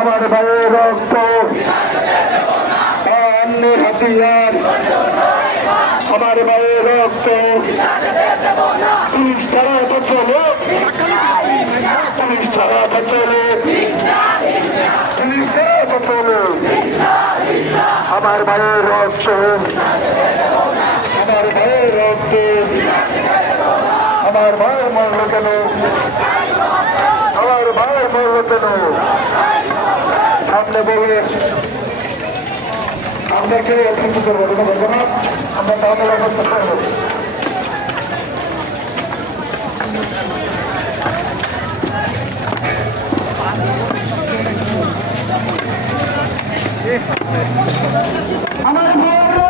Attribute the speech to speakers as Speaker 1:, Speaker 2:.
Speaker 1: আমার ভাইয়ের রক্ত। অন্যের হাতিয়ার। আমার ভাইয়ের রক্ত। পুলিশ ছাড়া তো চলে। পুলিশ ছাড়া তো চলে। পুলিশ ছাড়া তো চলে। আমার ভাইয়ের রক্ত। আমার ভাইয়ের রক্ত। আমার ভাইয়ের মরল কেন? আমরা কেউ অতিরিক্ত করব কোনো বলব না। আমরা তাহলে রাখার করব। আমার ভাইয়েরা